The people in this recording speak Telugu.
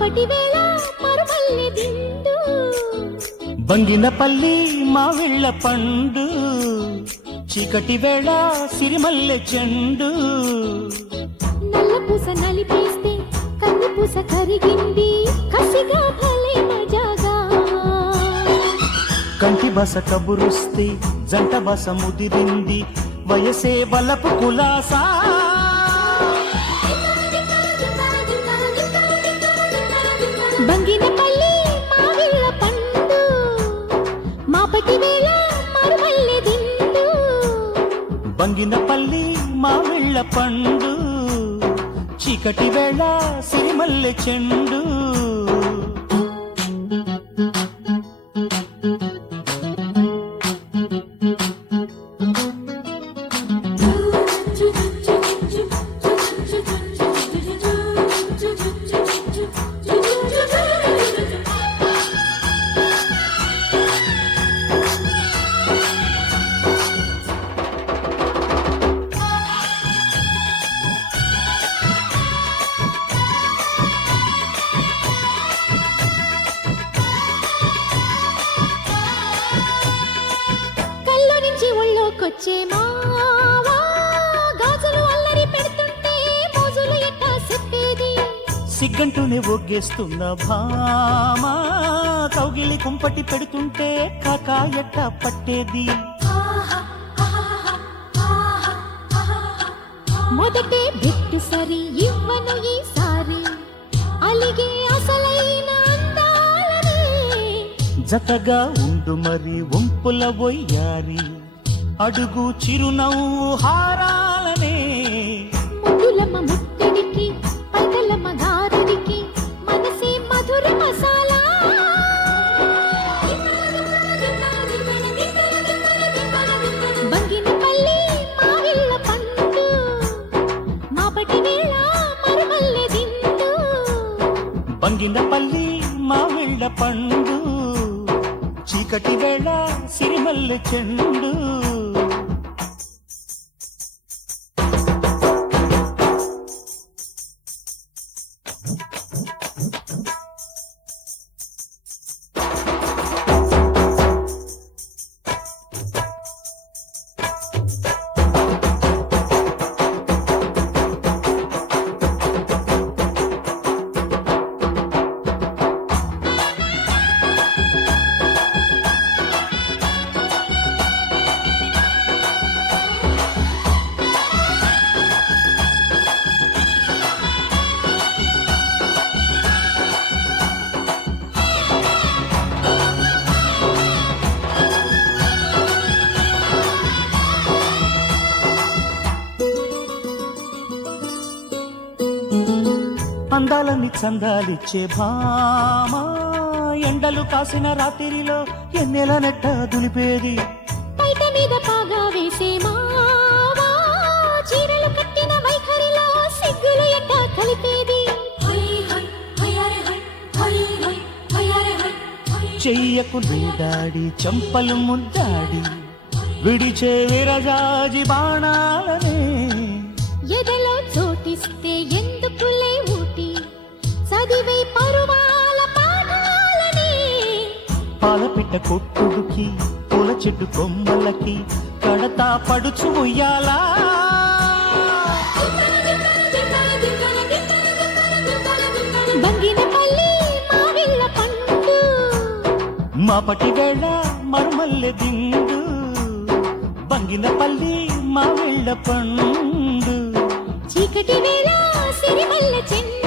మాపటి వేళ మరుమల్లె దిండు బంగినపల్లి మావిళ్ళ పండు చీకటి వేళ సిరిమల్లె చెండు నల్ల పూస నలిపేస్తే కంది పూస కరిగింది కసిగా భలే మజాగా కంటి బస కబురుస్తే జంట బస ముదిరింది వయసే బలపు కులాసా బంగినపల్లి మావిళ్ళ పండు మాపటి వేళ మరుమల్లె దిండు బంగినపల్లి మావిళ్ళ పండు చీకటి వేళ సిరిమల్లె చెండు కొచ్చే మావా గాజులు అల్లరి పెడుతుంటే మోజులు ఎట్టా చెప్పేది సిగ్గంటూనే ఒగ్గేస్తున్న భామా కౌగిలి కుంపటి పెడుతుంటే కాకా ఎట్టా పట్టేది మొదటే బెట్టు సరి ఇవ్వను ఈసారి అలిగే అసలైన అందాలనే జతగా ఉండు మరి వంపుల వయ్యారి అడుగు చిరునవ్వు హారాలనే ముద్దులమ్మ ముట్టడికి పైకలమ్మ గారడికి మనసే మధుర మసాలా బంగినపల్లి మావిళ్ళ పండు మాపటి వేళ మరుమల్లె దిండు బంగినపల్లి మావిళ్ళ పండు చీకటి వేళ సిరిమల్లె చెండు అందాలని చందాలిచ్చే భామా ఎండలు కాసిన రాత్రిలో ఎన్నెల నెట్ట దులిపేది బయట మీద పాగా వేసే మావా చీరలు కట్టిన వైఖరిలో సిగ్గులు ఎట్టా కలిపేది చెయ్యకు నీడాడి చంపలు ముద్దాడి విడిచే విరజాజి బాణాలనే ఎదలో చోటిస్తే ఎందుకులే ఊటి చదివే పరువాల పాఠాలని పాలపిట్ట కొట్టుడికి పూల చెట్టు కొమ్మలకి కడతా పడుచు ఉయ్యాలా బంగినపల్లి మావిళ్ళ పండు మాపటి వేళ మరుమల్లె దిండు బంగినపల్లి మావిళ్ళ పండు చీకటి వేళ సిరిమల్లె చెండు